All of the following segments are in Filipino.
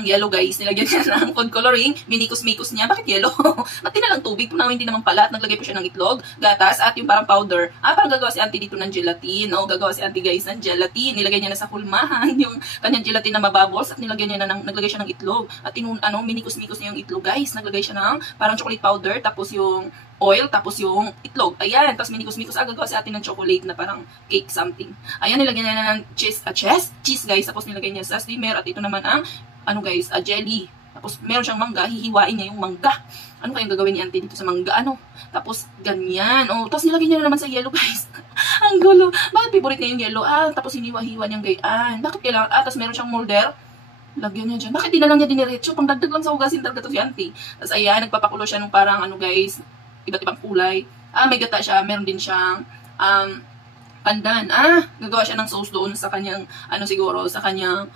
Ang yellow guys, nilagyan niya ng food coloring, minikos-mikos niya. Bakit yellow? Ba't lang tubig? Punaw hindi naman pala. At naglagay po siya ng itlog, gatas, at yung parang powder. Parang gagawa si auntie dito ng gelatin. Gagawa si auntie guys ng gelatin. Nilagay niya na sa hulmahan yung kanyang gelatin na mabubbles at nilagyan niya na naglagay siya ng itlog. At minikos-mikos niya yung itlog guys. Naglagay siya ng parang chocolate powder, tapos yung oil, tapos yung itlog. Ayan, tapos minikos-mikos. Gagawa si atin ng chocolate na parang cake something. Ayan, nilagyan niya na ng cheese guys. Tapos nilagay niya sa steamer. At ito naman ang guys, jelly. Tapos meron siyang mangga, hihiwain niya yung mangga. Ano kayong gagawin ni auntie dito sa mangga? Tapos ganyan. Tapos nilagay niya na naman sa yellow guys. Ang gulo. Bakit favorite niya yung yellow? Tapos hiniwa-hiwa niyang gayaan. Bakit kailangan? Tapos meron siyang molder. Lagyan niya dyan. Bakit di na lang niya diniretso? Pangdagdag lang sa hugasin talaga to si auntie. Tapos ayan, nagpapakulo siya ng parang guys, iba't ibang kulay. May gata siya. Meron din siyang pandan. Gagawa siya ng sauce doon sa kanyang, siguro, sa kanyang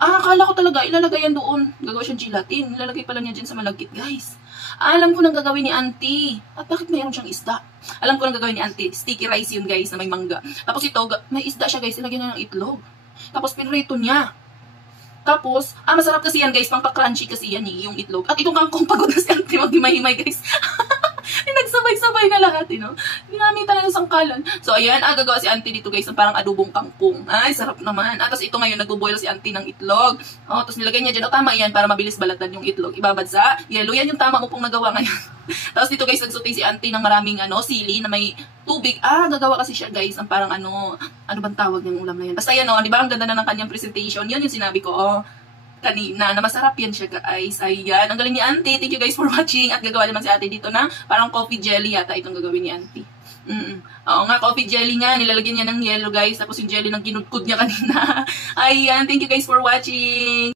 akala ko talaga, ilalagay yan doon. Gagawa siyang gelatin. Ilalagay pala niya dyan sa malagkit, guys. Alam ko nang gagawin ni auntie. At bakit mayroon siyang isda? Alam ko nang gagawin ni auntie. Sticky rice yun, guys, na may mangga. Tapos ito, may isda siya, guys. Ilagyan niya ng itlog. Tapos pinrito niya. Tapos, masarap kasi yan, guys. Pangka-crunchy kasi yan, yung itlog. At itong kangkong pagod na si auntie. Maghimay-himay, guys. Nagsabay-sabay na lahat, Ginamitan na ng sangkalan. So, ayan, gagawa si auntie dito, guys, ng parang adobong kangkong. Ay, sarap naman. Tapos ito ngayon, nagbo-boil si auntie ng itlog. Tapos nilagay niya dyan. Tama yan, para mabilis balatan yung itlog. Ibabad sa yellow. Yan yung tama mo pong nagawa ngayon. Tapos dito, guys, nagsaute si auntie ng maraming, sili na may tubig. Gagawa kasi siya, guys, ng parang ano bang tawag ng ulam na yan? Basta yan, di ba, ang ganda na ng kanyang presentation. Yun yung sinabi ko, kanina, na masarap yan siya, guys. Ayan, ang galing ni auntie. Thank you guys for watching. At gagawa naman si ate dito na parang coffee jelly yata itong gagawin ni auntie. Oo nga, coffee jelly nga. Nilalagyan niya ng yellow, guys. Tapos yung jelly ng kinudkud niya kanina. Ayan, thank you guys for watching.